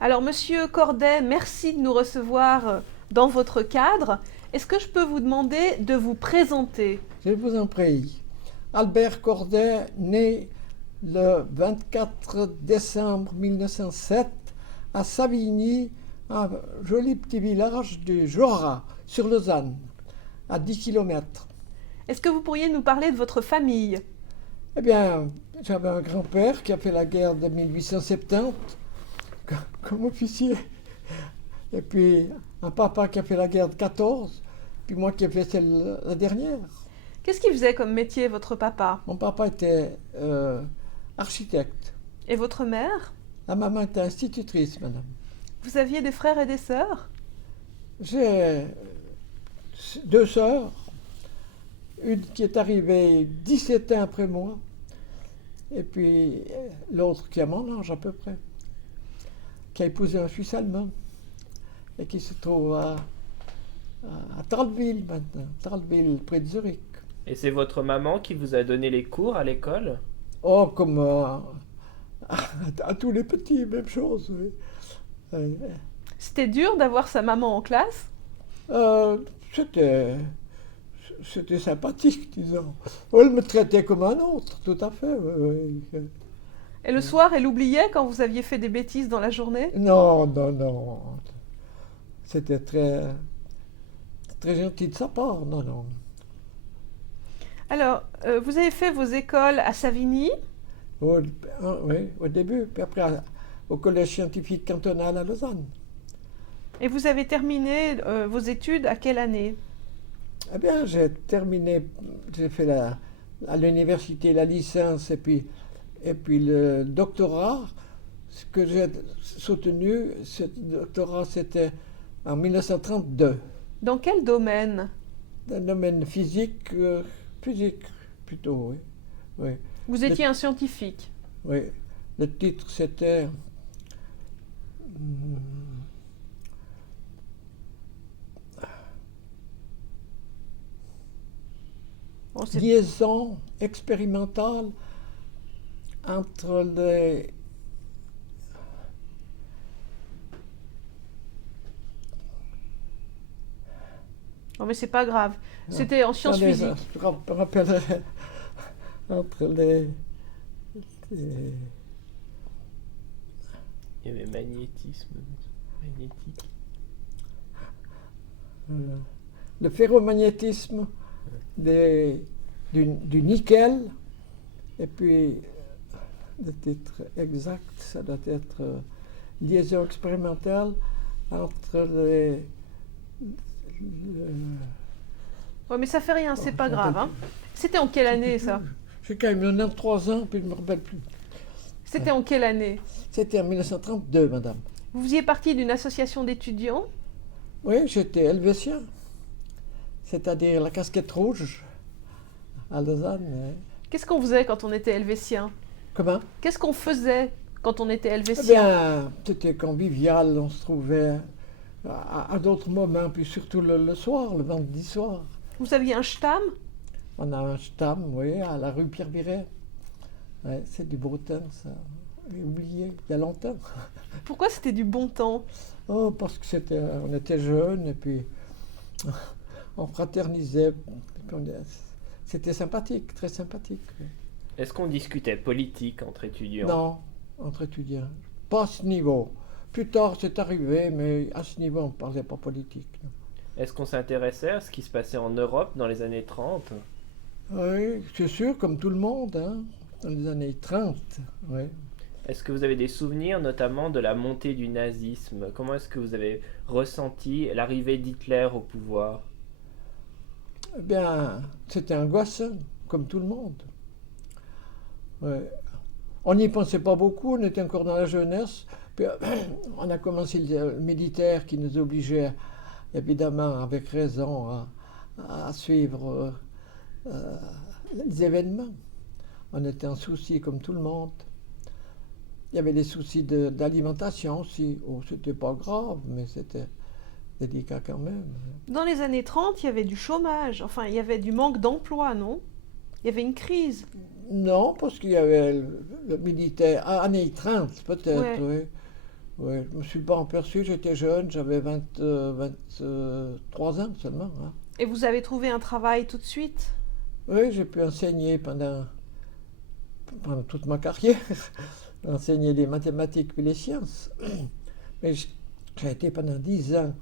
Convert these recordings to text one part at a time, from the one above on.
Alors, Monsieur Corday, merci de nous recevoir dans votre cadre. Est-ce que je peux vous demander de vous présenter? Je vous en prie. Albert Corday, né le 24 décembre 1907 à Savigny, un joli petit village du Jorat, sur Lausanne, à 10 kilomètres. Est-ce que vous pourriez nous parler de votre famille? Eh bien, j'avais un grand-père qui a fait la guerre de 1870 comme officier, et puis un papa qui a fait la guerre de 14, puis moi qui ai fait celle la dernière. Qu'est-ce qu'il faisait comme métier, votre papa? Mon papa était architecte. Et votre mère? La maman était institutrice, madame. Vous aviez des frères et des sœurs? J'ai deux sœurs, une qui est arrivée 17 ans après moi, et puis l'autre qui a mon âge à peu près, qui a épousé un Suisse allemand, et qui se trouve à Thalwil maintenant, Thalwil, près de Zurich. Et c'est votre maman qui vous a donné les cours à l'école? Oh, comme à tous les petits, même chose. Oui. C'était dur d'avoir sa maman en classe? Euh, c'était, c'était sympathique, disons. Elle me traitait comme un autre, tout à fait. Oui, oui. Et le soir, elle oubliait quand vous aviez fait des bêtises dans la journée? Non, non, non. C'était très, très gentil de sa part, non, non. Alors, vous avez fait vos écoles à Savigny. Oui, au début, puis après au collège scientifique cantonal à Lausanne. Et vous avez terminé vos études à quelle année? Eh bien, j'ai fait à l'université la licence et puis le doctorat. Ce que j'ai soutenu, ce doctorat, c'était en 1932. Dans quel domaine? Dans le domaine physique, physique plutôt, oui. Oui. Vous Le, étiez un scientifique. oui. Le titre, c'était Bon, liaison expérimentale entre les... Non, mais c'est pas grave. C'était en sciences Attendez, physiques. je me rappellerai entre les- Il y avait magnétisme, magnétique. euh, le ferromagnétisme des, du nickel, et puis le titre exact, ça doit être liaison expérimentale entre Ouais, mais ça fait rien, c'est pas je me grave, rappelle hein. C'était en quelle année, ça? J'ai quand même 93 ans, puis je ne me rappelle plus. C'était en quelle année? C'était en 1932, madame. Vous faisiez partie d'une association d'étudiants? Oui, j'étais helvétien, c'est-à-dire la casquette rouge à Lausanne. Qu'est-ce qu'on faisait quand on était helvétien? Comment? Qu'est-ce qu'on faisait quand on était Eh helvétien? bien, c'était convivial, on se trouvait à d'autres moments, puis surtout le soir, le vendredi soir. Vous aviez un shtam? On a un stam, oui, à la rue Pierre-Viret. Ouais, c'est du beau temps, ça. J'ai oublié, il y a longtemps. Pourquoi c'était du bon temps? Oh, parce que on était jeunes, et puis on fraternisait. C'était sympathique, très sympathique. Oui. Est-ce qu'on discutait politique entre étudiants? Non, entre étudiants. Pas à ce niveau. Plus tard, c'est arrivé, mais à ce niveau, on ne parlait pas politique. Non. Est-ce qu'on s'intéressait à ce qui se passait en Europe dans les années 30? Oui, c'est sûr, comme tout le monde, hein, dans les années 30. Oui. Est-ce que vous avez des souvenirs notamment de la montée du nazisme? Comment est-ce que vous avez ressenti l'arrivée d'Hitler au pouvoir? Eh bien, c'était angoissant, comme tout le monde. Ouais. On n'y pensait pas beaucoup, on était encore dans la jeunesse. Puis, on a commencé le militaire qui nous obligeait, évidemment, avec raison, à suivre euh, les événements. On était en souci comme tout le monde. Il y avait des soucis d'alimentation aussi. Oh, c'était pas grave, mais c'était délicat quand même. Dans les années 30, il y avait du chômage. Enfin, il y avait du manque d'emploi, non? Il y avait une crise. Non, parce qu'il y avait le militaire, années 30 peut-être, Ouais. oui. Oui, je ne me suis pas aperçu, j'étais jeune, j'avais 23 ans seulement, hein. Et vous avez trouvé un travail tout de suite? Oui, j'ai pu enseigner pendant toute ma carrière, enseigner les mathématiques puis les sciences. Mais j'ai été pendant 10 ans,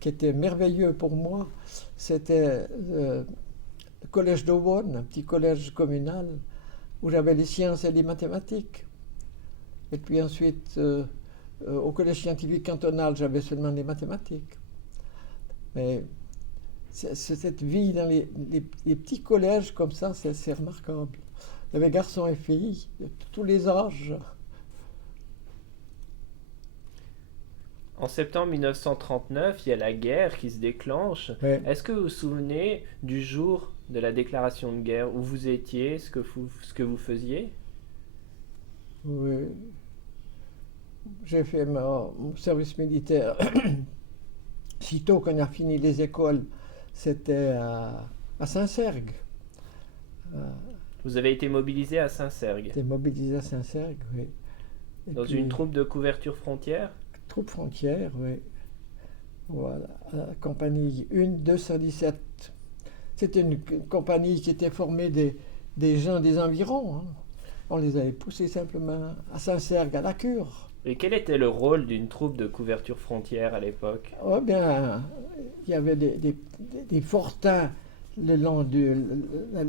qui était merveilleux pour moi. C'était le collège d'Aubonne, un petit collège communal, où j'avais les sciences et les mathématiques. Et puis ensuite, au collège scientifique cantonal, j'avais seulement les mathématiques. Mais cette vie dans les petits collèges comme ça, c'est remarquable. Il y avait garçons et filles de tous les âges. En septembre 1939, il y a la guerre qui se déclenche. Ouais. Est-ce que vous vous souvenez du jour de la déclaration de guerre, où vous étiez, ce que vous faisiez? Oui. J'ai fait mon service militaire. Sitôt qu'on a fini les écoles, c'était à Saint-Sergue. Vous avez été mobilisé à Saint-Sergue, J'étais mobilisé à Saint-Sergue, oui. Et dans puis, une troupe de couverture frontière. troupe frontière, oui. Voilà, à la compagnie 1 217. C'était une compagnie qui était formée des gens des environs, hein. On les avait poussés simplement à Saint-Sergue, à la cure. Et quel était le rôle d'une troupe de couverture frontière à l'époque? Oh bien, il y avait des fortins le long de la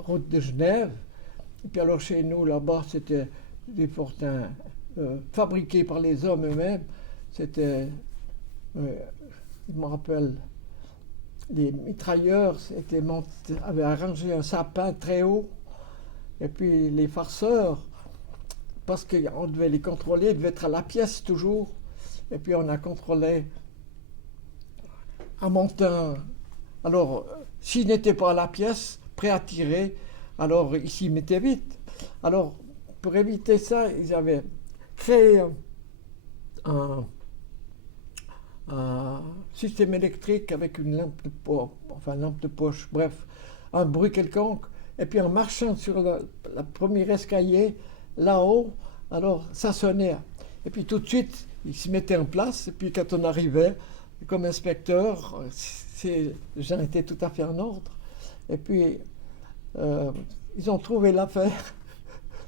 route de Genève. Et puis alors chez nous, là-bas, c'était des fortins fabriqués par les hommes eux-mêmes. C'était, je me rappelle, les mitrailleurs avaient arrangé un sapin très haut. Et puis les farceurs, parce qu'on devait les contrôler, ils devaient être à la pièce toujours. Et puis on a contrôlé en montant. Alors, s'ils n'étaient pas à la pièce, prêts à tirer, alors ils s'y mettaient vite. Alors, pour éviter ça, ils avaient créé un système électrique avec une lampe de poche, bref, un bruit quelconque. Et puis en marchant sur la première escalier, là-haut, alors ça sonnait. Et puis tout de suite, ils se mettaient en place. Et puis quand on arrivait, comme inspecteur, ces gens étaient tout à fait en ordre. Et puis, ils ont trouvé l'affaire.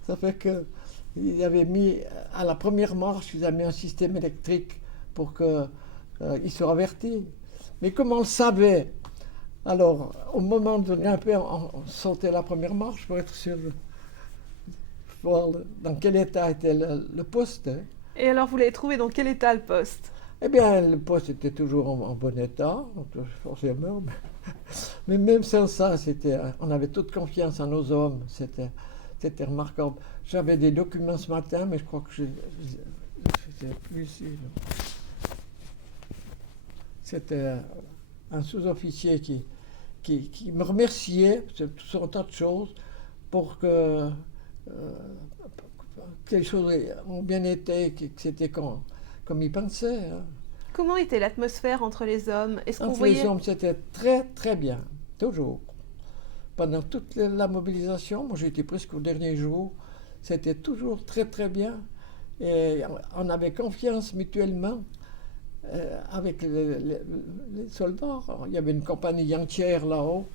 Ça fait qu'ils avaient mis, à la première marche, ils avaient mis un système électrique pour qu'ils soient avertis. Mais comme on le savait, alors, au moment de grimper, on sautait la première marche pour être sûr de voir dans quel état était le poste, hein. Et alors, vous l'avez trouvé dans quel état le poste? Eh bien, le poste était toujours en bon état, forcément. Mais même sans ça, on avait toute confiance en nos hommes. C'était remarquable. J'avais des documents ce matin, mais je crois que je n'étais plus ici. C'était un sous-officier qui me remerciait sur un tas de choses pour que les choses ont bien été, que c'était comme il pensait, hein. Comment était l'atmosphère entre les hommes? Est-ce qu'on Entre voyait... les hommes, c'était très très bien, toujours. Pendant toute la mobilisation, moi j'étais presque au dernier jour, c'était toujours très très bien. Et on avait confiance mutuellement avec les soldats. Il y avait une compagnie entière là-haut.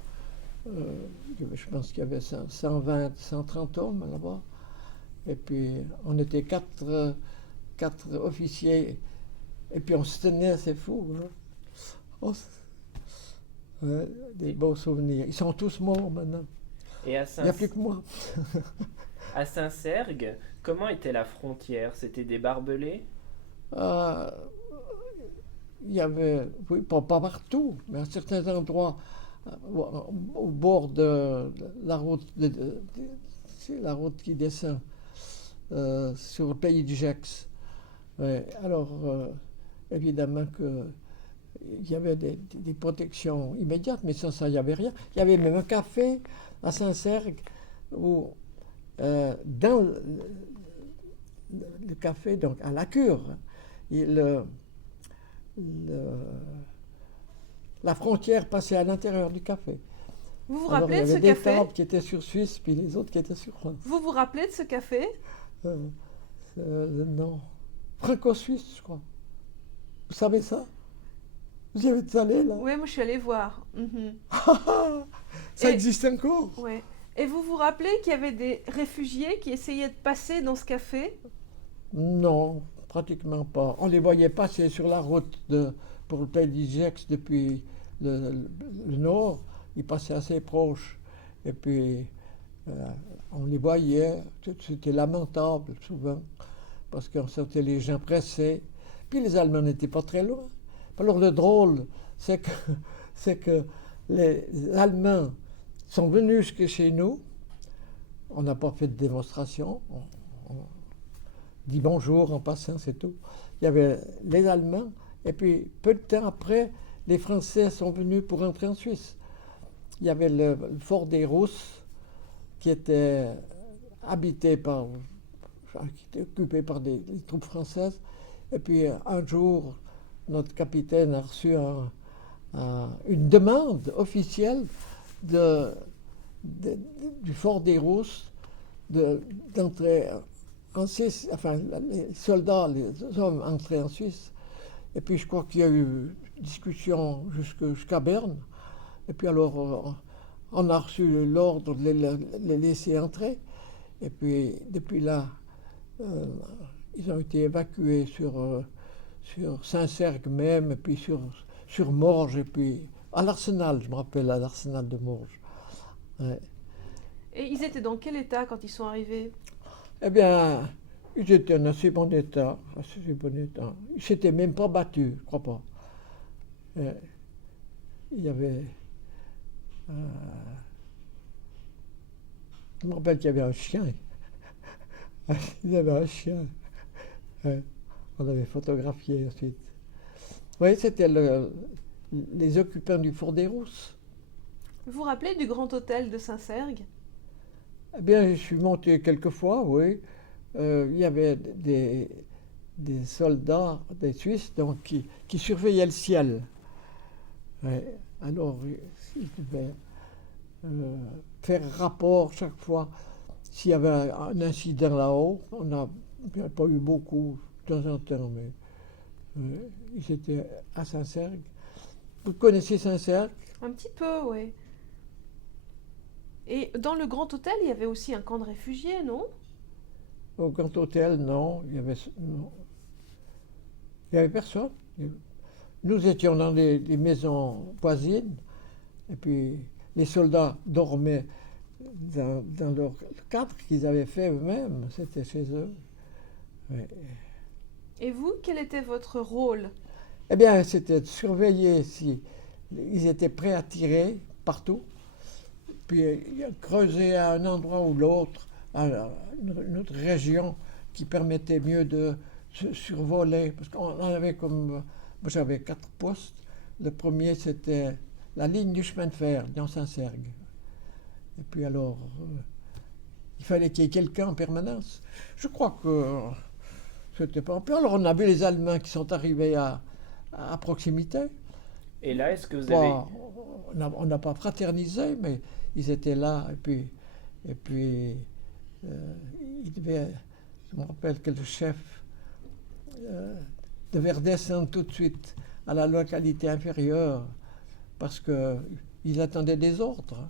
Je pense qu'il y avait 120, 130 hommes là-bas. Et puis on était quatre officiers. Et puis on se tenait, c'est fou, hein. Oh, des beaux souvenirs. Ils sont tous morts maintenant. Et Il n'y a plus que moi. à Saint-Sergue, comment était la frontière? C'était des barbelés? Il y avait, oui, pas partout, mais à certains endroits, au bord de la route, c'est la route qui descend sur le pays du Gex. Ouais, alors, évidemment qu'il y avait des protections immédiates, mais sans ça, il n'y avait rien. Il y avait même un café à Saint-Sergue où, dans le café, donc à la cure, la frontière passait à l'intérieur du café. Vous vous Alors, rappelez de il y ce avait des café? tables qui étaient sur Suisse, puis les autres qui étaient sur France. Vous vous rappelez de ce café? Non. franco-suisse, je crois. Vous savez ça? Vous y êtes allé, là? Oui, moi je suis allée voir. Mhm. Ça Et- existe encore? Ouais. Et vous vous rappelez qu'il y avait des réfugiés qui essayaient de passer dans ce café? Non, pratiquement pas. On les voyait passer sur la route pour le pays d'Igex depuis le nord. Ils passaient assez proches. Et puis, on les voyait. C'était lamentable, souvent, parce qu'on sentait les gens pressés. Puis les Allemands n'étaient pas très loin. Alors le drôle, c'est que, c'est que les Allemands sont venus jusque chez nous. On n'a pas fait de démonstration. On dit bonjour en passant, c'est tout. Il y avait les Allemands, et puis peu de temps après, les Français sont venus pour entrer en Suisse. Il y avait le fort des Rousses, qui était habité par, qui était occupé par des troupes françaises. Et puis un jour, notre capitaine a reçu une demande officielle du fort des Rousses d'entrer en Suisse, enfin les soldats, les hommes entraient en Suisse. Et puis je crois qu'il y a eu discussion jusqu'à Berne. Et puis alors on a reçu l'ordre de les laisser entrer. Et puis depuis là, ils ont été évacués sur Saint-Cergue même, et puis sur Morges, et puis à l'Arsenal, je me rappelle, à l'Arsenal de Morges. Ouais. Et ils étaient dans quel état quand ils sont arrivés? Eh bien, ils étaient en assez bon état, assez bon état. Ils ne s'étaient même pas battus, je ne crois pas. Il y avait... je me rappelle qu'il y avait un chien. Il y avait un chien. On avait photographié ensuite. Oui, c'était les occupants du Fort des Rousses. Vous vous rappelez du grand hôtel de Saint-Cergue? Eh bien, je suis monté quelques fois, oui. Il y avait des soldats, des Suisses, donc, qui surveillaient le ciel. Ouais. Alors, ils devaient faire rapport chaque fois s'il y avait un incident là-haut. On n'a pas eu beaucoup de temps en temps, mais ils étaient à Saint-Cergue. Vous connaissez Saint-Cergue? Un petit peu, oui. Et dans le grand hôtel, il y avait aussi un camp de réfugiés, non? Au Grand Hôtel, non. Non. Il y avait personne. Nous étions dans les maisons voisines, et puis les soldats dormaient dans leur cadre qu'ils avaient fait eux-mêmes. C'était chez eux. Oui. Et vous, quel était votre rôle? Eh bien, c'était de surveiller si ils étaient prêts à tirer partout, puis creuser à un endroit ou l'autre, une autre région qui permettait mieux de survoler. Parce qu'on avait comme... Moi, j'avais 4 postes. Le premier, c'était la ligne du chemin de fer dans Saint-Cergue. Et puis alors, il fallait qu'il y ait quelqu'un en permanence. Je crois que c'était pas... Puis alors, on a vu les Allemands qui sont arrivés à proximité. Et là, est-ce que vous avez... On n'a pas fraternisé, mais ils étaient là. Et puis il devait... Je me rappelle que le chef devait redescendre tout de suite à la localité inférieure parce qu'il attendait des ordres.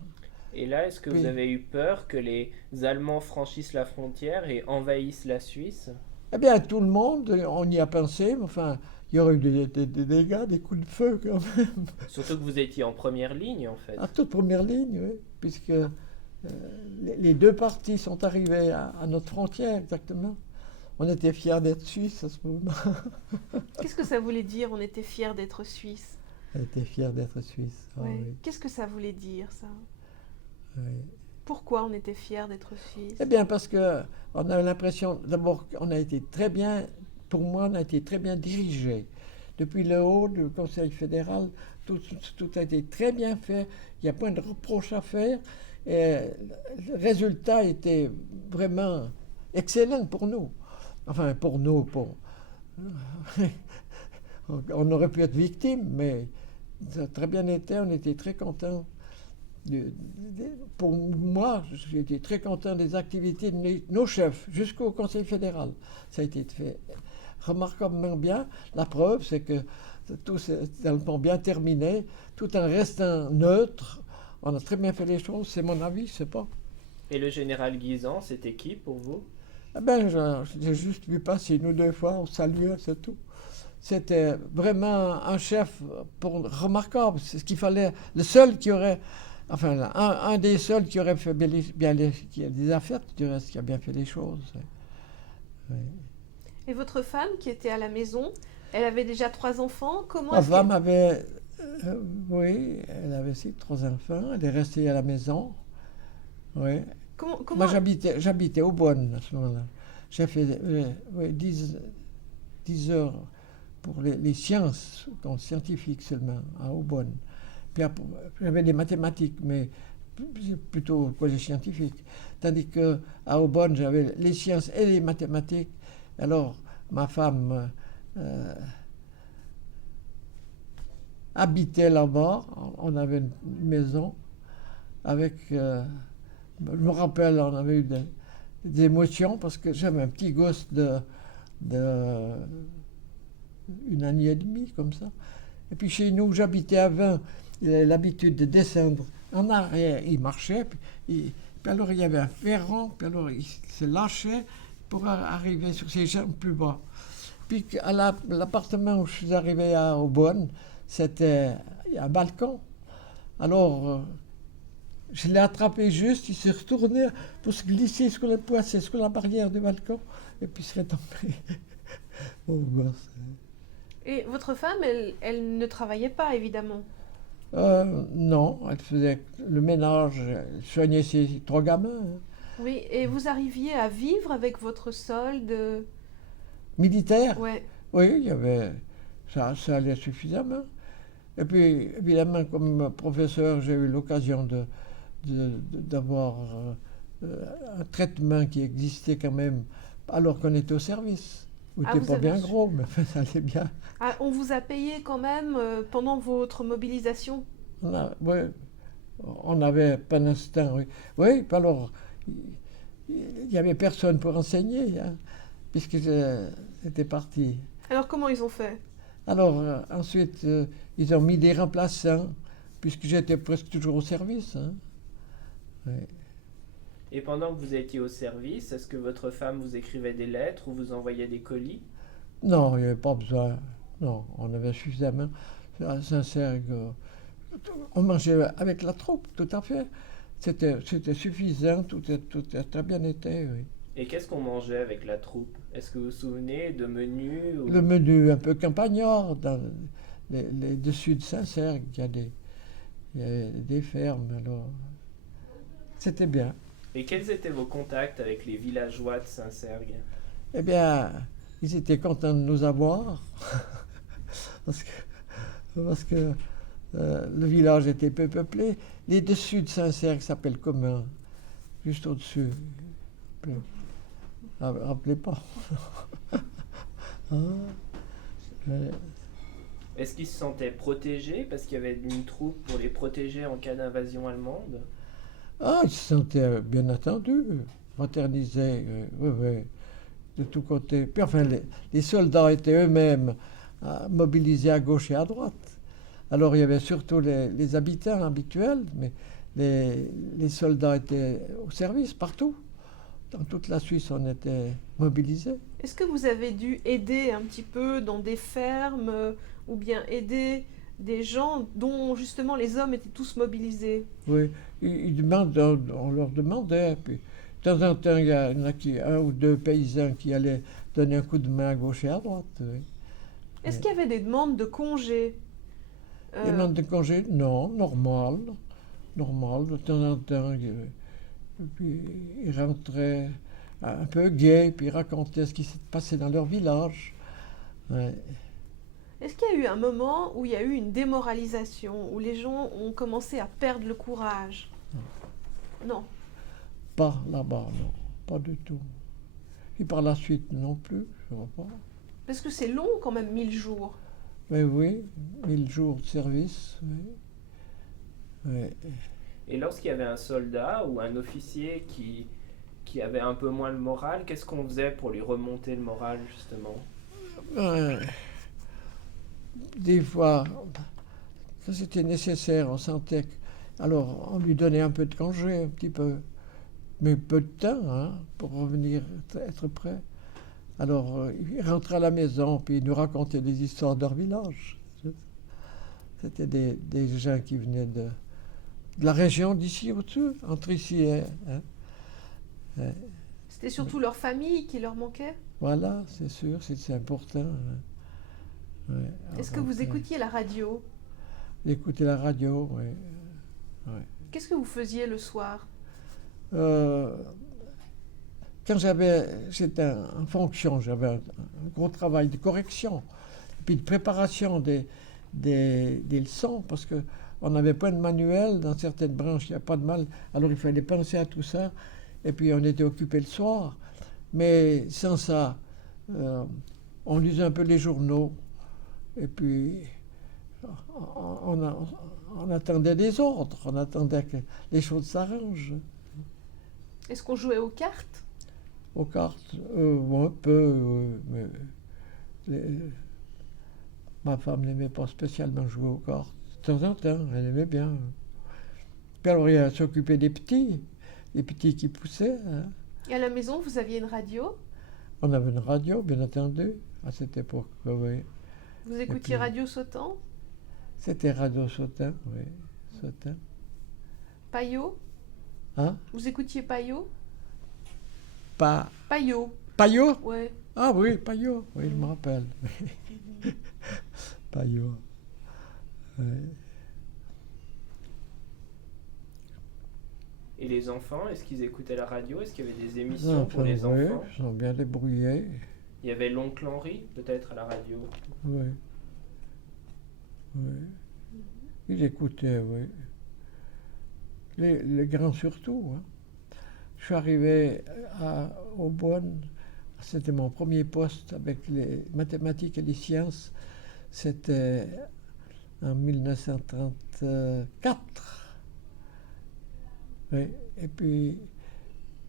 Et là, est-ce que vous avez eu peur que les Allemands franchissent la frontière et envahissent la Suisse? Eh bien, tout le monde, on y a pensé, mais enfin, il y aurait eu des dégâts, des coups de feu quand même. Surtout que vous étiez en première ligne, en fait. À toute première ligne, oui, puisque les deux parties sont arrivées à notre frontière, exactement. On était fiers d'être Suisses à ce moment. Qu'est-ce que ça voulait dire, on était fiers d'être Suisses? On était fiers d'être Suisses. Ah, Ouais. oui. Qu'est-ce que ça voulait dire, ça? Oui. Pourquoi on était fiers d'être Suisses? Eh bien, parce que on a l'impression, d'abord, qu'on a été très bien, pour moi, on a été très bien dirigé. Depuis le haut du Conseil fédéral, tout a été très bien fait. Il n'y a point de reproche à faire. Et le résultat était vraiment excellent pour nous. Enfin, pour nous, on aurait pu être victime, mais ça a très bien été. On était très contents. Pour moi, j'ai été très content des activités de nos chefs jusqu'au Conseil fédéral. Ça a été fait remarquablement bien. La preuve, c'est que tout s'est tellement bien terminé, tout en restant neutre. On a très bien fait les choses, c'est mon avis, je sais pas. Et le général Guisan, c'était qui pour vous? Eh ben, j'ai juste vu passer une ou deux fois, on saluait, c'est tout. C'était vraiment un chef remarquable. C'est ce qu'il fallait. Le seul qui aurait, enfin, un des seuls qui aurait fait qui les a faites, du reste, qui a bien fait les choses. Oui. Et votre femme qui était à la maison, elle avait déjà 3 enfants. Comment Ma est-ce femme avait, oui, elle avait aussi 3 enfants. Elle est restée à la maison. Oui. comment, Moi, comment- j'habitais au Bonn à ce moment-là. J'ai fait oui, 10 heures pour les sciences, donc scientifiques seulement, à Aubonne. Puis après, j'avais des mathématiques, mais plutôt au collège scientifique. Tandis qu'à Aubonne, j'avais les sciences et les mathématiques. Alors, ma femme habitait là-bas. On avait une maison avec... je me rappelle, on avait eu des émotions parce que j'avais un petit gosse de une année et demie, comme ça. Et puis chez nous, j'habitais à 20, il avait l'habitude de descendre en arrière, il marchait, puis alors il y avait un ferron, puis alors il se lâchait pour arriver sur ses jambes plus bas. Puis à l'appartement où je suis arrivé à Aubonne, c'était un balcon. Alors je l'ai attrapé juste, il s'est retourné pour se glisser sur le poisset, sur la barrière du balcon, et puis il serait tombé. Oh gosse. Et votre femme, elle ne travaillait pas, évidemment. Non, elle faisait le ménage, elle soignait ses 3 gamins. Hein. Oui, et vous arriviez à vivre avec votre solde. Militaire, Ouais. oui, il y avait, ça allait suffisamment. Et puis, évidemment, comme professeur, j'ai eu l'occasion d'avoir un traitement qui existait quand même, alors qu'on était au service. On Ah, n'était vous pas avez bien reçu. gros, mais enfin, ça allait bien. Ah, on vous a payé quand même pendant votre mobilisation. Ouais, on avait pendant ce temps, oui. Oui, puis alors, il n'y avait personne pour enseigner, hein, puisque j'étais parti. Alors comment ils ont fait? Alors, ensuite, ils ont mis des remplaçants, puisque j'étais presque toujours au service. Hein. Oui. Et pendant que vous étiez au service, est-ce que votre femme vous écrivait des lettres ou vous envoyait des colis? Non, il n'y avait pas besoin. Non, on avait suffisamment. Sincère, on mangeait avec la troupe, tout à fait. C'était suffisant, tout a très bien été, oui. Et qu'est-ce qu'on mangeait avec la troupe? Est-ce que vous vous souvenez de menus Le menu un peu campagnard, dans les dessus de Saint-Cergue, il y a des fermes, alors c'était bien. Et quels étaient vos contacts avec les villageois de Saint-Cergue? Eh bien, ils étaient contents de nous avoir, parce que le village était peu peuplé. Les dessus de Saint-Cergue s'appellent comment? Juste au-dessus. Rappelez pas. Hein? Est-ce qu'ils se sentaient protégés parce qu'il y avait une troupe pour les protéger en cas d'invasion allemande? Ah, ils se sentaient bien attendus, fraternisés, oui, oui, de tous côtés. Puis enfin, les soldats étaient eux-mêmes mobilisés à gauche et à droite. Alors il y avait surtout les habitants habituels, mais les soldats étaient au service partout. Dans toute la Suisse, on était mobilisés. Est-ce que vous avez dû aider un petit peu dans des fermes ou bien aider des gens dont justement les hommes étaient tous mobilisés? Oui, on leur demandait. Puis, de temps en temps, il y en a un ou deux paysans qui allaient donner un coup de main à gauche et à droite. Oui. Est-ce qu'il y avait des demandes de congés? Les demandes de congé, non, normal. Normal, de temps en temps. Et puis, ils rentraient un peu gais, puis ils racontaient ce qui s'est passé dans leur village. Ouais. Est-ce qu'il y a eu un moment où il y a eu une démoralisation, où les gens ont commencé à perdre le courage? Non. Pas là-bas, non, pas du tout. Et par la suite, non plus, je ne vois pas. Parce que c'est long quand même, 1000 jours. Mais oui, 1000 jours de service, oui. Oui. Et lorsqu'il y avait un soldat ou un officier qui avait un peu moins le moral, qu'est-ce qu'on faisait pour lui remonter le moral justement? Des fois, quand c'était nécessaire, on sentait que... Alors, on lui donnait un peu de congé, un petit peu, mais peu de temps, hein, pour revenir être prêt. Alors, il rentrait à la maison, puis il nous racontait des histoires de leur village. C'était des gens qui venaient de la région d'ici au-dessus, entre ici et... hein. C'était surtout leur famille qui leur manquait. Voilà, c'est sûr, c'est important. Hein. Ouais, Est-ce que vous écoutiez la radio? Écouter la radio, oui. Qu'est-ce que vous faisiez le soir? Quand j'étais en fonction, j'avais un gros travail de correction, puis de préparation des leçons, parce qu'on n'avait pas de manuel dans certaines branches, il n'y a pas de mal. Alors il fallait penser à tout ça, et puis on était occupé le soir. Mais sans ça, on lisait un peu les journaux, et puis on attendait des ordres, on attendait que les choses s'arrangent. Est-ce qu'on jouait aux cartes? Aux cartes, un peu, mais ma femme n'aimait pas spécialement jouer aux cartes. De temps en temps, elle aimait bien. Puis alors, il s'occupait des petits qui poussaient. Hein. Et à la maison, vous aviez une radio? On avait une radio, bien entendu, à cette époque, oui. Vous écoutiez puis, Radio Sautant? C'était Radio Sautin, oui. Sautin. Payot? Hein? Vous écoutiez Payot? Pas... Payot? Payot? Ouais. Ah oui, Payot, oui, je me rappelle. Payot. Oui. Et les enfants, est-ce qu'ils écoutaient la radio? Est-ce qu'il y avait des émissions pour les oui, enfants? ils sont bien débrouillés. Il y avait l'oncle Henri, peut-être, à la radio. Oui. Oui. Ils écoutaient, oui. Les grands surtout. Hein. Je suis arrivé à Aubonne, c'était mon premier poste avec les mathématiques et les sciences. C'était en 1934. Oui. Et puis,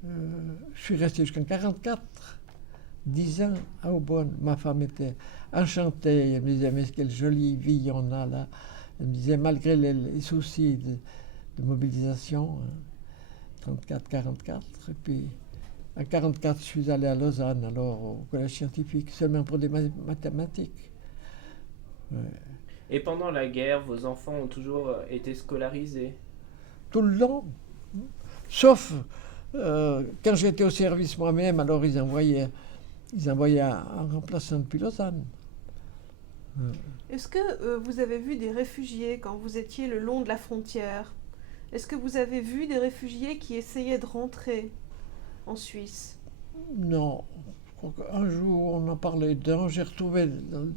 je suis resté jusqu'en 1944, 10 ans à Aubonne. Ma femme était enchantée. Elle me disait, mais quelle jolie vie on a là. Elle me disait, malgré les soucis de mobilisation, hein, 34-44. Et puis, en 44, je suis allé à Lausanne, alors au collège scientifique, seulement pour des mathématiques. Ouais. Et pendant la guerre, vos enfants ont toujours été scolarisés? Tout le long. Sauf quand j'étais au service moi-même, alors ils envoyaient un remplaçant depuis Lausanne. Est-ce que vous avez vu des réfugiés quand vous étiez le long de la frontière? Est-ce que vous avez vu des réfugiés qui essayaient de rentrer en Suisse? Non. Un jour, on en parlait d'un. J'ai retrouvé dans le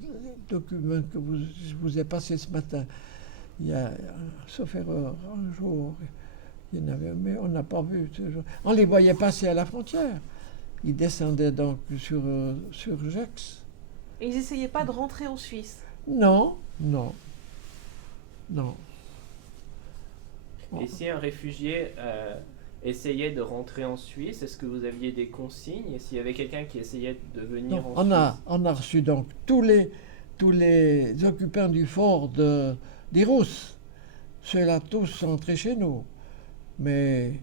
document que je vous ai passé ce matin. Il y a, sauf erreur, un jour, il y en avait, mais on n'a pas vu. On les voyait passer à la frontière. Ils descendaient donc sur Gex. Et ils n'essayaient pas de rentrer en Suisse? Non, non, non. Et si un réfugié essayait de rentrer en Suisse, est-ce que vous aviez des consignes? Et s'il y avait quelqu'un qui essayait de venir en Suisse? On a reçu donc tous les occupants du fort des Rousses. Ceux-là tous sont entrés chez nous. Mais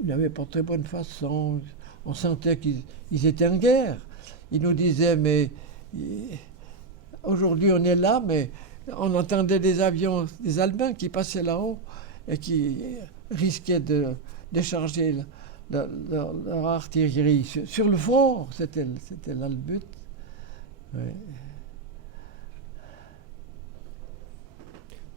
ils n'avaient pas très bonne façon. On sentait qu'ils étaient en guerre. Ils nous disaient, mais aujourd'hui on est là, mais on entendait des avions, des Allemands qui passaient là-haut et qui risquaient de décharger leur artillerie sur le fort. C'était là le but. Ouais.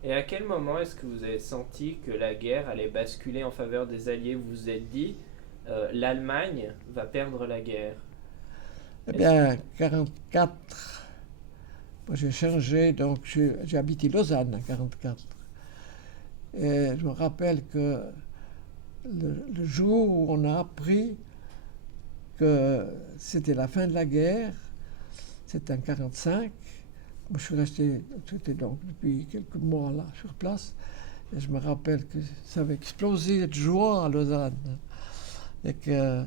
Et à quel moment est-ce que vous avez senti que la guerre allait basculer en faveur des Alliés? Vous vous êtes dit, l'Allemagne va perdre la guerre. Eh bien, 1944, moi j'ai changé, donc j'ai habité Lausanne en 1944. Et je me rappelle que le jour où on a appris que c'était la fin de la guerre, c'était en 1945. Moi, je suis resté, c'était donc depuis quelques mois là, sur place. Et je me rappelle que ça avait explosé de joie à Lausanne. Et que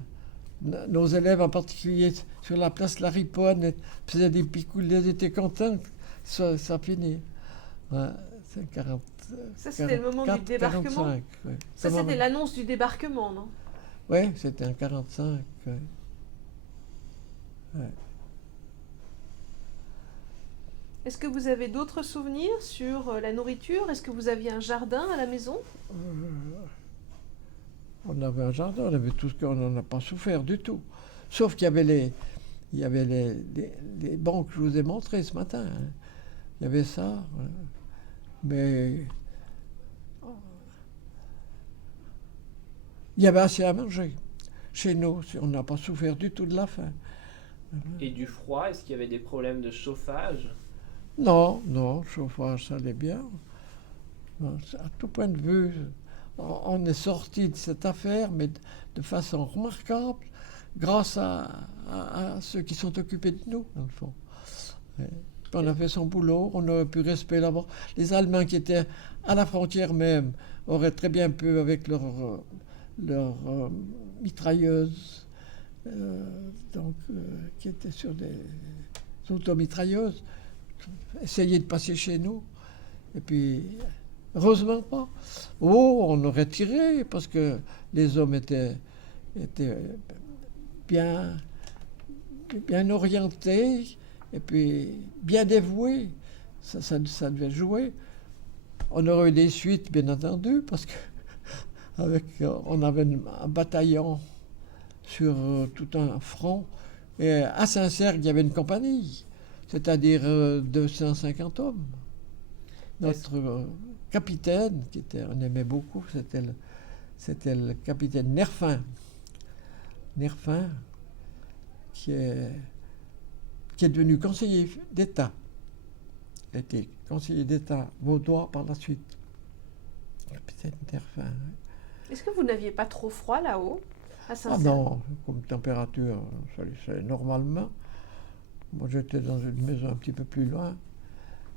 nos élèves, en particulier sur la place La Riponne, faisaient des picoulés, ils étaient contents que ça finisse. Ouais, c'est 40. Ça, c'était le moment du débarquement. 45, ouais. Ça, c'était l'annonce du débarquement, non? Oui, c'était en 45. Ouais. Ouais. Est-ce que vous avez d'autres souvenirs sur la nourriture? Est-ce que vous aviez un jardin à la maison? On avait un jardin, on avait tout ce qu'on n'en a pas souffert du tout. Sauf qu'il y avait les bancs que je vous ai montrés ce matin. Hein. Il y avait ça. Ouais. Mais il y avait assez à manger. Chez nous, on n'a pas souffert du tout de la faim. Et du froid, est-ce qu'il y avait des problèmes de chauffage? Non, le chauffage, ça allait bien. À tout point de vue, on est sorti de cette affaire, mais de façon remarquable, grâce à ceux qui sont occupés de nous, dans le fond. Ouais. On a fait son boulot, on aurait pu rester là-bas. Les Allemands qui étaient à la frontière même auraient très bien pu, avec leurs mitrailleuses, qui étaient sur des automitrailleuses, essayer de passer chez nous. Et puis, heureusement pas. Oh, on aurait tiré, parce que les hommes étaient bien orientés, et puis bien dévoués. Ça devait jouer. On aurait eu des suites, bien entendu, parce que on avait un bataillon sur tout un front. Et à Saint-Cergue, il y avait une compagnie, c'est-à-dire 250 hommes. Notre capitaine, on aimait beaucoup, c'était le capitaine Nerfin. Nerfin, qui est devenu conseiller d'État. Il était conseiller d'État vaudois par la suite. Capitaine Nerfin. Est-ce que vous n'aviez pas trop froid là-haut, à Saint-Cergue? Ah non, comme température, ça allait normalement. Moi, j'étais dans une maison un petit peu plus loin.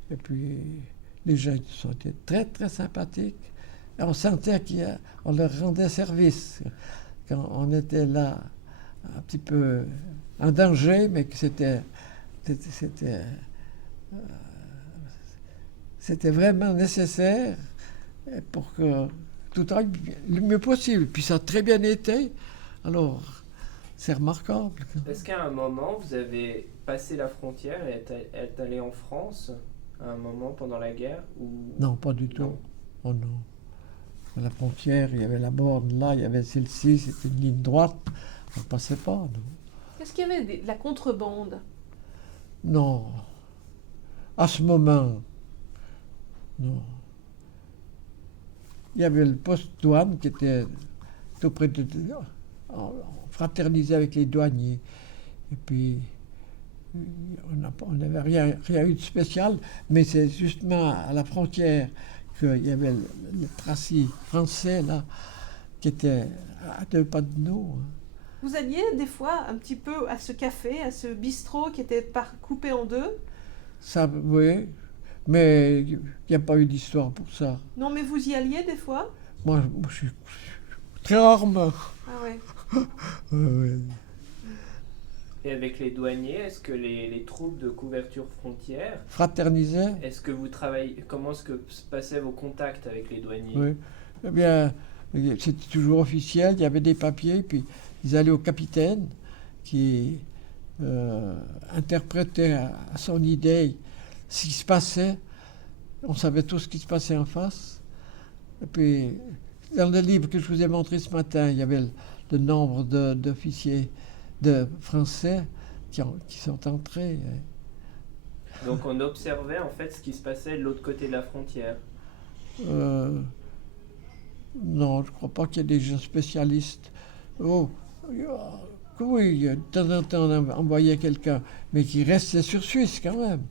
Et puis, les gens étaient très, très sympathiques. Et on sentait qu'on leur rendait service. Quand on était là, un petit peu en danger, mais que c'était vraiment nécessaire pour que tout aille le mieux possible. Puis ça a très bien été. Alors, c'est remarquable. Est-ce qu'à un moment, vous avez passé la frontière et êtes allé en France à un moment pendant la guerre ou... Non, pas du tout. Non. Oh non. À la frontière, il y avait la borne là, il y avait celle-ci, c'était une ligne droite. On ne passait pas, non. Est-ce qu'il y avait de la contrebande? Non. À ce moment, non. Il y avait le poste douane qui était tout près de... On fraternisait avec les douaniers. Et puis, on n'avait rien eu de spécial, mais c'est justement à la frontière qu'il y avait le traci français, là, qui était à 2 pas de nous. Vous alliez des fois un petit peu à ce café, à ce bistrot qui était coupé en deux? Ça, oui, mais il n'y a pas eu d'histoire pour ça. Non, mais vous y alliez des fois? Moi je suis très rarement. Ah ouais. Oui. Et avec les douaniers, est-ce que les troupes de couverture frontière, Fraterniser, est-ce que vous travaillez, comment est-ce que se passaient vos contacts avec les douaniers? oui. Eh bien, c'était toujours officiel, il y avait des papiers, puis ils allaient au capitaine qui interprétait à son idée ce qui se passait. On savait tout ce qui se passait en face. Et puis, dans le livre que je vous ai montré ce matin, il y avait le nombre d'officiers de français qui sont entrés. Donc on observait en fait ce qui se passait de l'autre côté de la frontière. Non, je ne crois pas qu'il y ait des gens spécialistes. Oh, oui, de temps en temps on envoyait quelqu'un, mais qui restait sur Suisse quand même,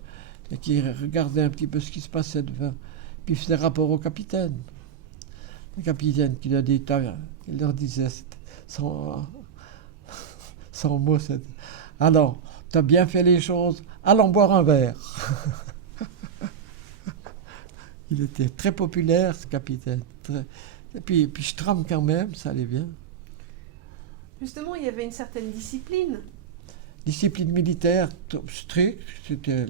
et qui regardait un petit peu ce qui se passait devant, puis faisait rapport au capitaine. Le capitaine qui leur disait son mot, c'était « Alors, tu as bien fait les choses, allons boire un verre ». Il était très populaire, ce capitaine. Et puis je trame quand même, ça allait bien. Justement, il y avait une certaine discipline. Discipline militaire stricte, c'était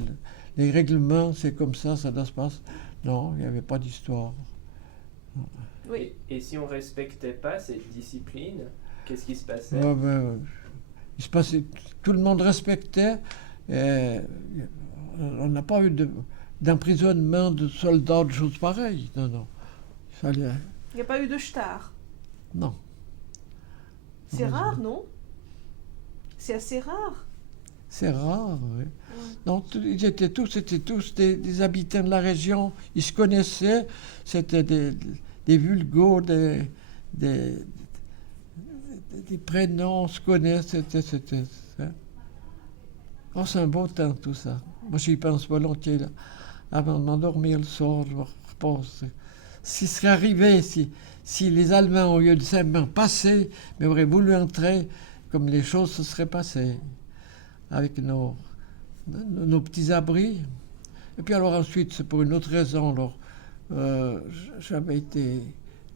les règlements, c'est comme ça doit se passer. Non, il n'y avait pas d'histoire. Oui. Et si on respectait pas cette discipline, qu'est-ce qui se passait? Ouais, ben, il se passait, tout le monde respectait. Et on n'a pas eu d'emprisonnement de soldats, de choses pareilles. Non, non. Il fallait, Il n'y a pas eu de shtar. non. C'est Heureusement. rare, non? C'est assez rare. C'est rare, oui. Non, ils étaient tous des habitants de la région. Ils se connaissaient. C'était des vulgos, des prénoms, on se connaît. C'était ça. Oh, c'est un beau temps, tout ça. Moi, j'y pense volontiers, là. Avant de m'endormir le soir, je me repose. Ce serait arrivé, si les Allemands, au lieu de simplement passer, mais auraient voulu entrer, comme les choses se seraient passées, avec nos petits abris. Et puis alors ensuite, c'est pour une autre raison. Alors, j'avais été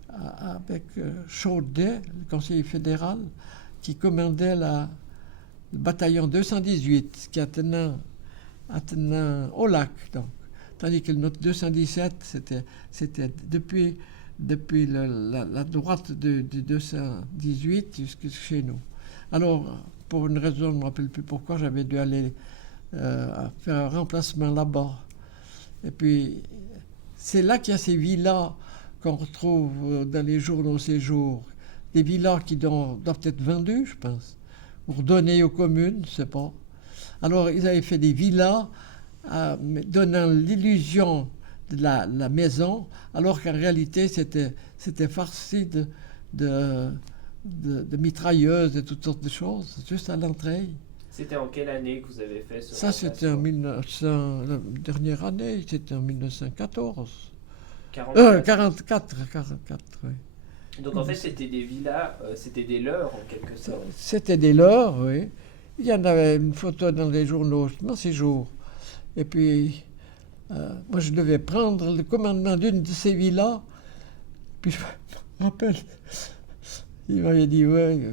avec Chaudet, le conseiller fédéral, qui commandait le bataillon 218, qui attenant au lac. Donc. Tandis que notre 217, c'était depuis la droite du 218 jusqu'à chez nous. Alors, pour une raison, je ne me rappelle plus pourquoi, j'avais dû aller faire un remplacement là-bas. Et puis, c'est là qu'il y a ces villas qu'on retrouve dans les journaux ces jours. Des villas qui doivent être vendues, je pense, ou redonnées aux communes, je ne sais pas. Alors, ils avaient fait des villas donnant l'illusion de la maison, alors qu'en réalité, c'était farci de mitrailleuses et toutes sortes de choses, juste à l'entrée. C'était en quelle année que vous avez fait ce Ça, c'était en remplacement? la dernière année, c'était en 1914. 44. 44, oui. Donc en fait, c'était des villas, c'était des leurs en quelque sorte. C'était des leurs, oui. Il y en avait une photo dans les journaux dans ces jours. Et puis, moi, je devais prendre le commandement d'une de ces villas. Puis, je me rappelle, il m'avait dit, ouais,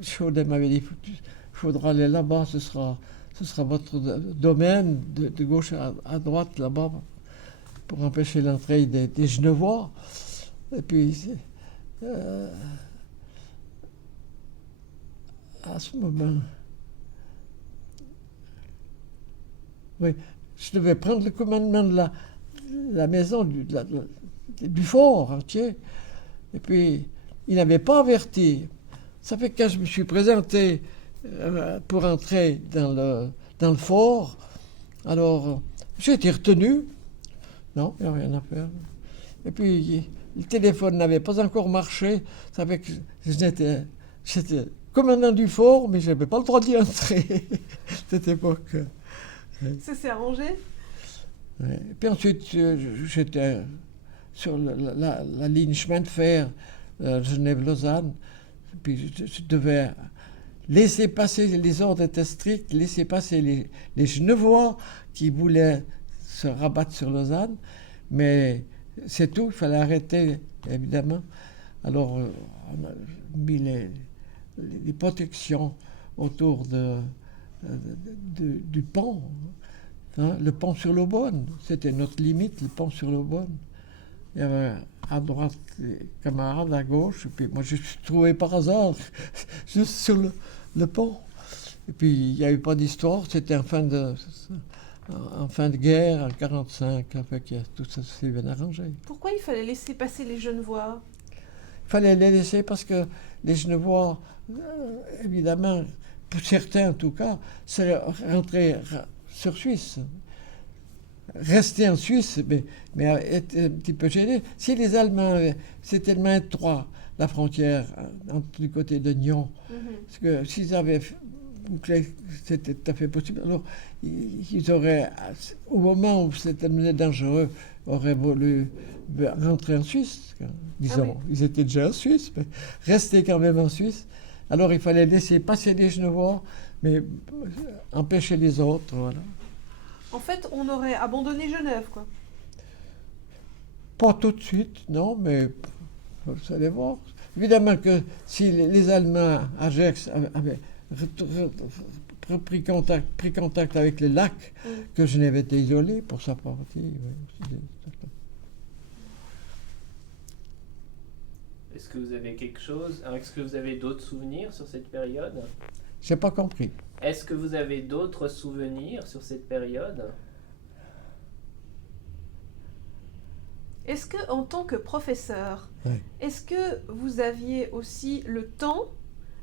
Chaudet m'avait dit, il faudra aller là-bas, ce sera votre domaine, de gauche à droite, là-bas, pour empêcher l'entrée des Genevois. Et puis, à ce moment, oui, je devais prendre le commandement de la maison, du fort entier. Et puis, il n'avait pas averti. Ça fait que quand je me suis présenté pour entrer dans le fort, alors j'ai été retenu. Non, il n'y a rien à faire. Et puis, le téléphone n'avait pas encore marché. Ça fait que j'étais commandant du fort, mais je n'avais pas le droit d'y entrer cette époque. Ça s'est arrangé? Ouais. Et puis ensuite, j'étais sur la ligne chemin de fer Genève-Lausanne. Puis je devais laisser passer, les ordres étaient stricts, laisser passer les Genevois qui voulaient se rabattre sur Lausanne. Mais c'est tout, il fallait arrêter, évidemment. Alors, on a mis les protections autour du pont. Hein, le pont sur l'Aubonne, c'était notre limite, le pont sur l'Aubonne. Il y avait à droite des camarades, à gauche, et puis moi je suis trouvé par hasard, juste sur le pont. Et puis il n'y avait pas d'histoire, c'était en fin de guerre, en 1945, fait que tout ça s'est bien arrangé. Pourquoi il fallait laisser passer les Genevois? Il fallait les laisser parce que les Genevois, évidemment, pour certains en tout cas, c'est rentrer sur Suisse. Rester en Suisse, mais être un petit peu gêné. Si les Allemands, c'est tellement étroit, la frontière, du côté de Nyon, parce que s'ils avaient bouclé, c'était tout à fait possible. Alors, ils auraient, au moment où c'était devenu dangereux, auraient voulu rentrer en Suisse. Disons, ils étaient déjà en Suisse, mais rester quand même en Suisse. Alors, il fallait laisser passer les Genevois, mais empêcher les autres, voilà. En fait, on aurait abandonné Genève, quoi. Pas tout de suite, non, mais vous allez voir. Évidemment que si les Allemands à Gex avaient pris contact avec les lacs, que Genève était isolée pour sa partie. Oui. Est-ce que vous avez quelque chose, est-ce que vous avez d'autres souvenirs sur cette période? J'ai pas compris. Est-ce que vous avez d'autres souvenirs sur cette période? Est-ce que, en tant que professeur, Oui. est-ce que vous aviez aussi le temps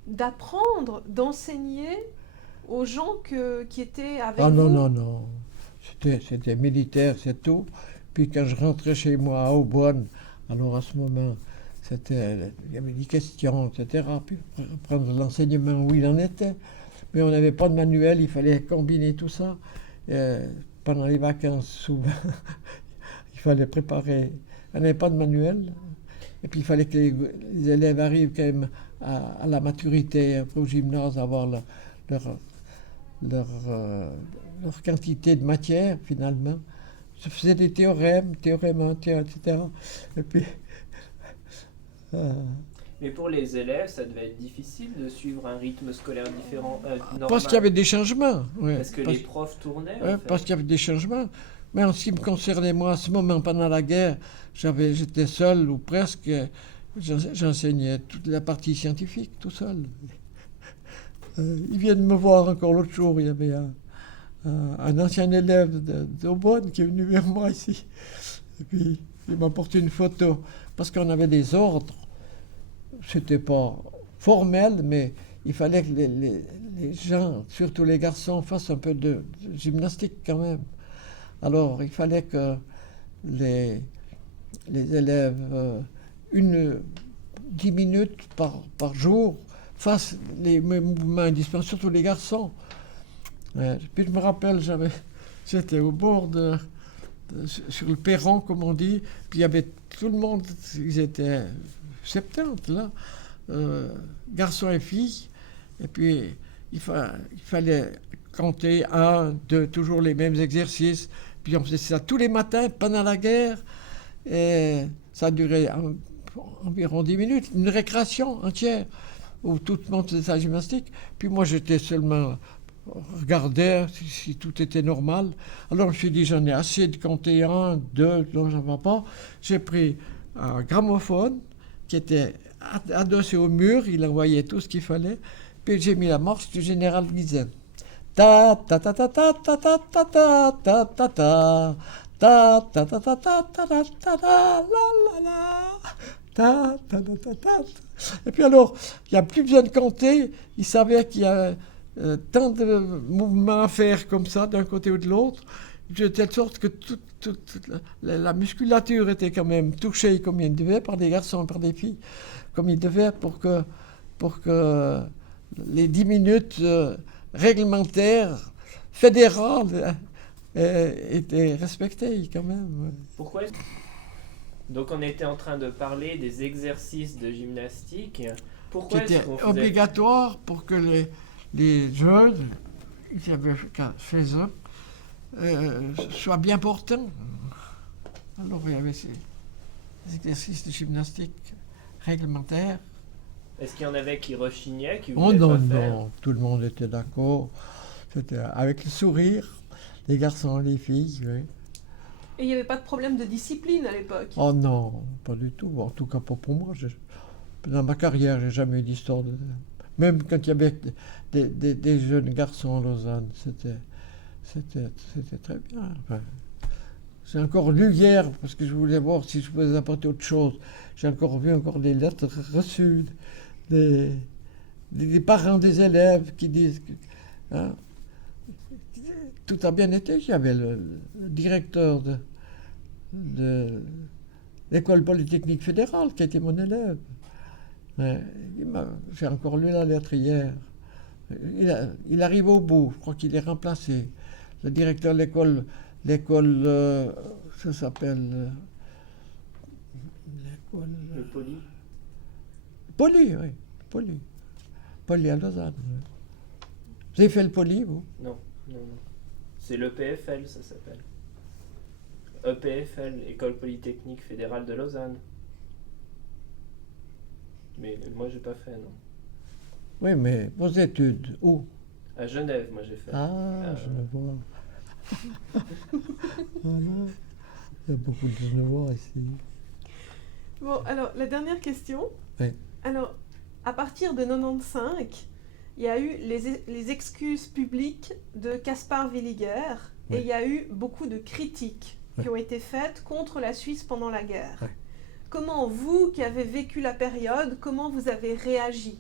d'apprendre, d'enseigner aux gens qui étaient avec Ah non, vous? non. C'était militaire, c'est tout. Puis quand je rentrais chez moi à Aubonne, alors à ce moment, il y avait des questions, etc. Puis prendre l'enseignement où il en était. Mais on n'avait pas de manuel, il fallait combiner tout ça. Pendant les vacances, souvent, il fallait préparer. On n'avait pas de manuel. Et puis il fallait que les élèves arrivent quand même à la maturité, au gymnase, avoir leur quantité de matière, finalement. Je faisais des théorèmes entiers, etc. Et puis... Mais pour les élèves, ça devait être difficile de suivre un rythme scolaire différent, normal. Parce qu'il y avait des changements. Ouais, parce que les profs tournaient, ouais, en fait. parce qu'il y avait des changements. Mais en ce qui me concernait, moi, à ce moment, pendant la guerre, j'étais seul, ou presque. J'enseignais toute la partie scientifique, tout seul. Ils viennent me voir encore l'autre jour. Il y avait un ancien élève d'Aubonne qui est venu vers moi ici. Et puis, il m'a apporté une photo. Parce qu'on avait des ordres. C'était pas formel, mais il fallait que les gens, surtout les garçons, fassent un peu de gymnastique quand même. Alors, il fallait que les élèves, 10 minutes par jour, fassent les mouvements indispensables, surtout les garçons. Puis je me rappelle, j'étais au bord sur le perron, comme on dit, puis il y avait tout le monde, ils étaient 70 là, garçons et filles, et puis il fallait compter 1, 2, toujours les mêmes exercices, puis on faisait ça tous les matins pendant la guerre, et ça durait environ 10 minutes, une récréation entière, où tout le monde faisait sa gymnastique, puis moi j'étais seulement... regardais si tout était normal. Alors je me suis dit, j'en ai assez de compter 1, 2, non, j'en vais pas. J'ai pris un gramophone qui était adossé au mur, il envoyait tout ce qu'il fallait. Puis j'ai mis la marche du général Guizen. Ta ta ta ta ta ta ta ta ta ta ta ta ta ta ta ta ta ta ta ta la la la ta ta ta ta. Et puis alors, il n'y a plus besoin de compter, il savait qu'il y a tant de mouvements à faire comme ça, d'un côté ou de l'autre, de telle sorte que toute la musculature était quand même touchée comme il devait par des garçons et par des filles, comme il devait pour que les 10 minutes réglementaires, fédérales, étaient respectées quand même. Pourquoi Donc on était en train de parler des exercices de gymnastique. Pourquoi Qui est-ce était qu'on faisait... obligatoire pour que les jeunes, qui avaient chez eux, soient bien portants. Alors il y avait ces exercices de gymnastique réglementaires. Est-ce qu'il y en avait qui rechignaient, qui Oh voulaient non, pas faire? non, tout le monde était d'accord. C'était avec le sourire, les garçons, les filles, oui. Et il n'y avait pas de problème de discipline à l'époque? Oh non, pas du tout. En tout cas, pas pour moi. Dans ma carrière, j'ai jamais eu d'histoire de... Même quand il y avait des jeunes garçons à Lausanne, c'était très bien. Enfin, j'ai encore lu hier, parce que je voulais voir si je pouvais apporter autre chose. J'ai encore vu des lettres reçues des parents des élèves qui disent que tout a bien été. J'avais le directeur de l'école polytechnique fédérale qui était mon élève. J'ai encore lu la lettre hier. Il arrive au bout, je crois qu'il est remplacé. Le directeur de l'école, ça s'appelle... l'école... Le poli? Poly, oui. Poly à Lausanne. Oui. Vous avez fait le Poly, vous? Non. C'est l'EPFL, ça s'appelle. EPFL, École Polytechnique Fédérale de Lausanne. Mais moi, j'ai pas fait, non. Oui, mais vos études, où? À Genève, moi, j'ai fait. Ah, je le vois. Voilà. Il y a beaucoup de Genevois ici. Bon, alors, la dernière question. Oui. Alors, à partir de 95, il y a eu les excuses publiques de Caspar Villiger et Oui. il y a eu beaucoup de critiques qui Oui. ont été faites contre la Suisse pendant la guerre. Oui. Comment vous, qui avez vécu la période, comment vous avez réagi?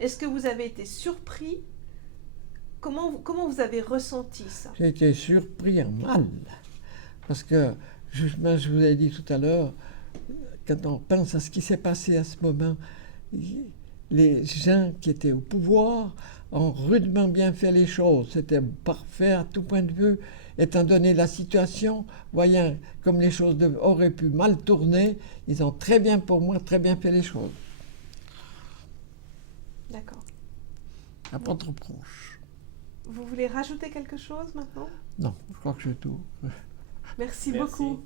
Est-ce que vous avez été surpris? Comment vous avez ressenti ça? J'ai été surpris en mal. Parce que, justement, je vous ai dit tout à l'heure, quand on pense à ce qui s'est passé à ce moment, les gens qui étaient au pouvoir ont rudement bien fait les choses. C'était parfait à tout point de vue, étant donné la situation, voyant comme les choses auraient pu mal tourner, ils ont très bien, pour moi, très bien fait les choses. D'accord. À pas de reproche. Vous voulez rajouter quelque chose maintenant? Non, je crois que j'ai tout. Merci Merci. beaucoup.